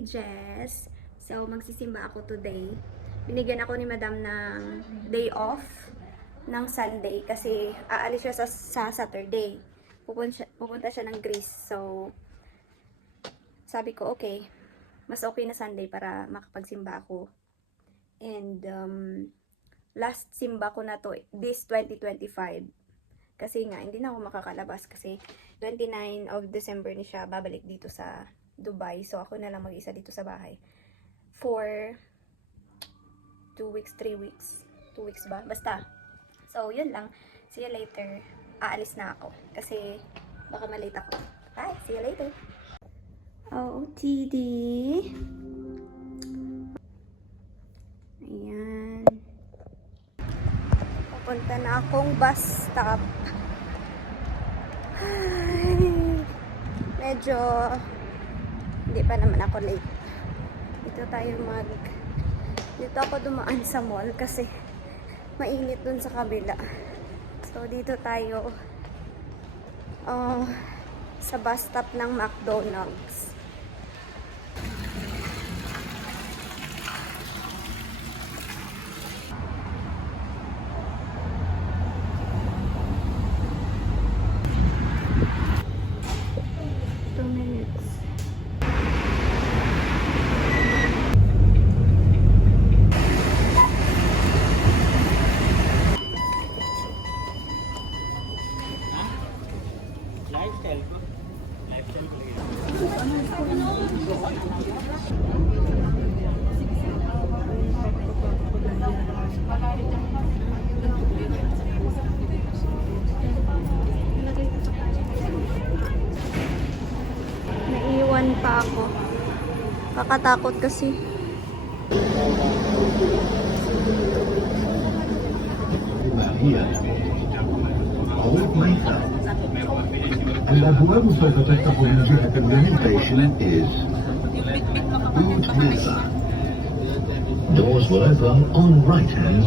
Jess. So, magsisimba ako today. Binigyan ako ni Madam ng day off ng Sunday kasi aalis siya sa Saturday. Pupunta siya ng Greece. So, sabi ko, okay, mas okay na Sunday para makapagsimba ako. And, last simba ko na to this 2025. Kasi nga, hindi na ako makakalabas kasi 29 of December ni siya babalik dito sa Dubai. So, ako na lang mag-isa dito sa bahay. For 2 weeks, 3 weeks. 2 weeks ba? Basta. So, yun lang. See you later. Aalis na ako. Kasi, baka malate ako. Bye! See you later. Oh, TD. Ayan. Pupunta na akong bus stop. Ay, medyo hindi pa naman ako late. Dito ako dumaan sa mall kasi mainit dun sa kabila. So dito tayo sa bus stop ng McDonald's. Naiwan pa ako. Kakatakot kasi. الأبواب سوف تفتح من جهة اليمين is Boot Mesa. Doors will open on right hand.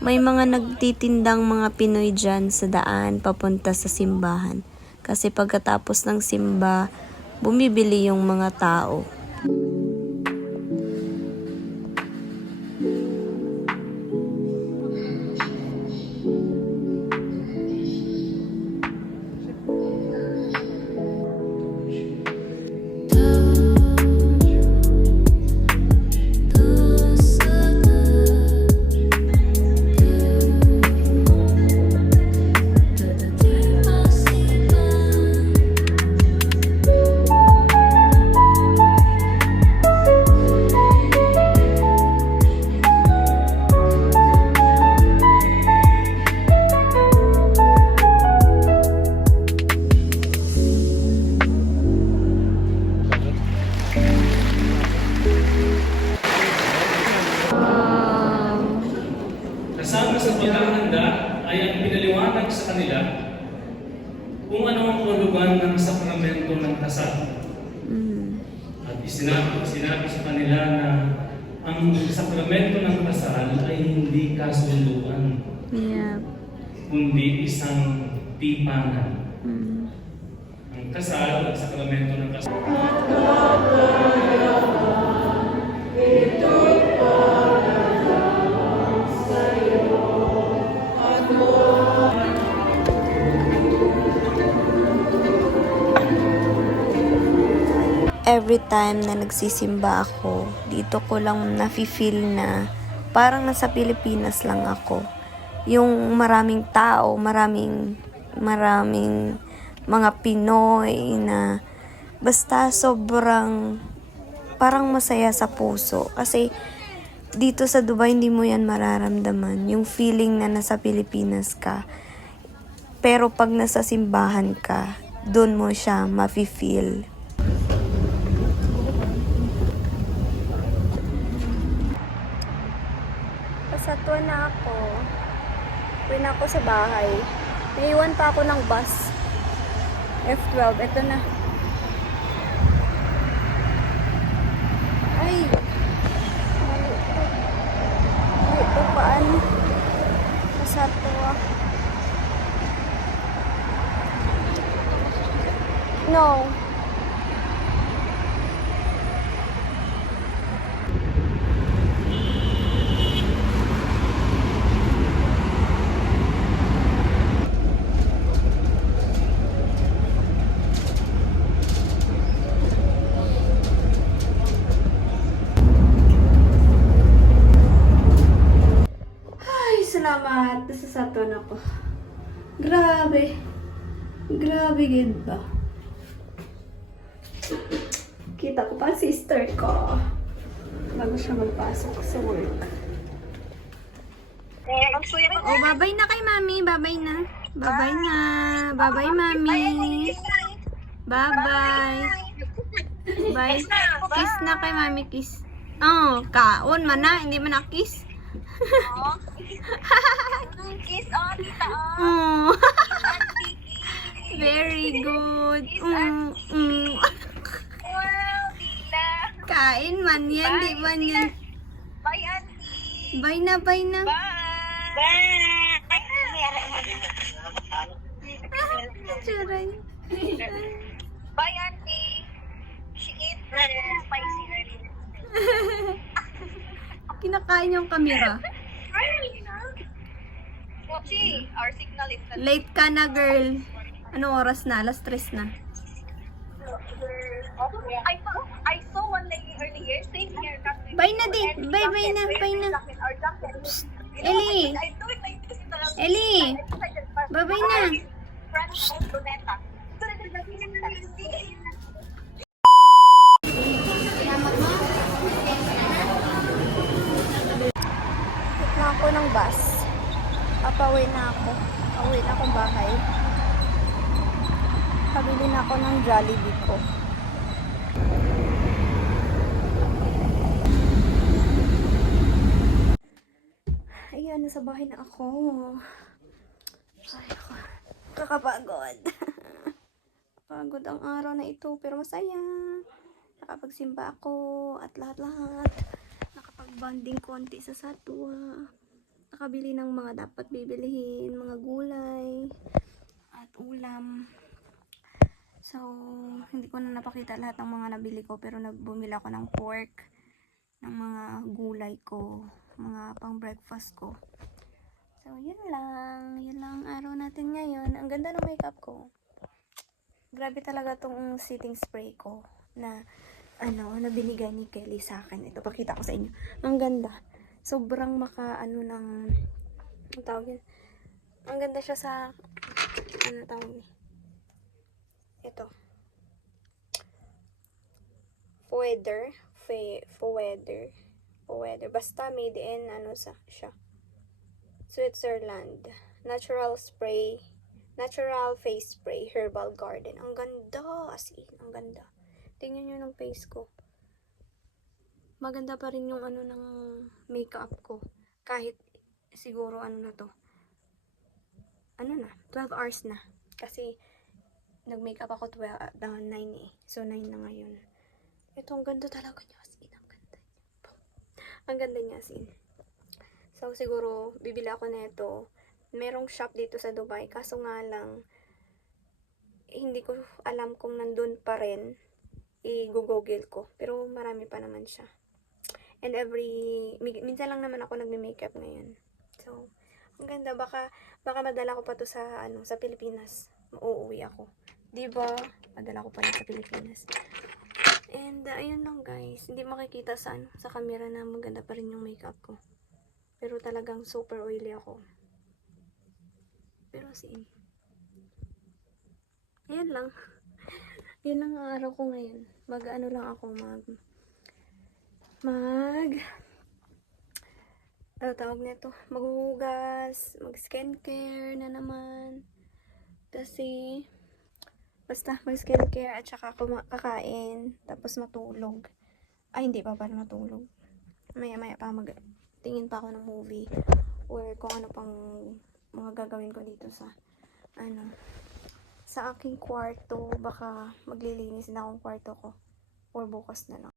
May mga nagtitindang mga Pinoy dyan sa daan papunta sa simbahan. Kasi pagkatapos ng simba, bumibili yung mga tao. Kasama sa paghahanda ay ang pinaliwanag sa kanila kung ano ang kahulugan ng sakramento ng kasal. At sinabi sa kanila na ang sakramento ng kasal ay hindi kasunduan, kundi isang tipangan. Ang kasal, ang sakramento ng kasal. Every time na nagsisimba ako, dito ko lang nafe-feel na parang nasa Pilipinas lang ako. Yung maraming tao, maraming mga Pinoy na basta sobrang parang masaya sa puso. Kasi dito sa Dubai hindi mo yan mararamdaman. Yung feeling na nasa Pilipinas ka. Pero pag nasa simbahan ka, doon mo siya mafe-feel. Pasatuan na ako. Uwi na ako sa bahay. Naiwan pa ako ng bus. F12. Ito na. Ay! Mali ito. Mali ito paan. Pasatuan. No. Ay, salamat. Nasasaton ako. Grabe. Grabe, gid ba? Kita ko pa ang sister ko. Bago siya magpasok sa work. Oh, babay na kay mami. Babay na. Babay na. Babay, mami. Bye-bye. Bye. Kiss na kay mami. Kiss. Oh, kaon man na. Hindi man na kiss. Kiss on, tita on. Oh. Auntie kiss. Very good. Wow, tila. Kain man yan. Di man yan. Bye, auntie. Bye na, bye na. Bye. Bye. Charay. Bye, auntie. She ate spicy earlier. Kinakain yung kamera. Mochi, our signal is Late ka na, girl. Anong oras na? Alas 3 na. I saw one lady earlier, same haircut. Bye na, di. Bye, bye na, bye na. Ellie. I do it like this. Ellie. Bye-bye na. Wait na ako ng bus. Papaway na ako. Pauwi na akong bahay. Kabili na ako ng Jollibee ko. Ayan, nasa bahay na ako. Ay, ako. Kakapagod. Pagod ang araw na ito, pero masaya. Nakapagsimba ako at lahat-lahat. Nakapag-bonding konti sa satwa. Nakabili ng mga dapat bibilihin, mga gulay at ulam. So, hindi ko na napakita lahat ng mga nabili ko, pero bumili ako ng pork, ng mga gulay ko, mga pang breakfast ko. So, yun lang. Yun lang ang araw natin ngayon. Ang ganda ng makeup ko. Grabe talaga tong setting spray ko na na binigay ni Kelly sa akin. Ito, pakita ko sa inyo. Ang ganda. Sobrang ng ang tawag yun. Ang ganda siya sa tawag ni. Ito. Foeder. Basta made in siya. Switzerland. Natural face spray, herbal garden. Ang ganda, as in, ang ganda. Tingnan nyo ng face ko. Maganda pa rin yung ng makeup ko. Kahit siguro na to. 12 hours na. Kasi nag-makeup ako 9 eh. So 9 na ngayon. Ito, ang ganda talaga niya, as in. Ang ganda niya. Ang ganda niya, as in. So siguro bibili ako nito. Merong shop dito sa Dubai, kaso nga lang hindi ko alam kung nandun pa rin. I-google ko, pero marami pa naman siya. And minsan lang naman ako nagme-makeup ngayon. So, ang ganda, baka madala ko pa to sa sa Pilipinas. Uuwi ako. 'Di ba? Madala ko pa rin sa Pilipinas. And ayun lang, guys. Hindi makikita sa camera na maganda pa rin yung makeup ko. Pero talagang super oily ako. Pero ayan lang. Yun lang ang araw ko ngayon. Tawag nito, maghuhugas, mag-skincare na naman. Kasi, basta mag-skincare at saka kakain, tapos matulog. Ay, hindi pa para matulog. Maya-maya pa tingin pa ako ng movie or kung ano pang mga gagawin ko dito sa sa aking kwarto. Baka maglilinis na akong kwarto ko or bukas na lang.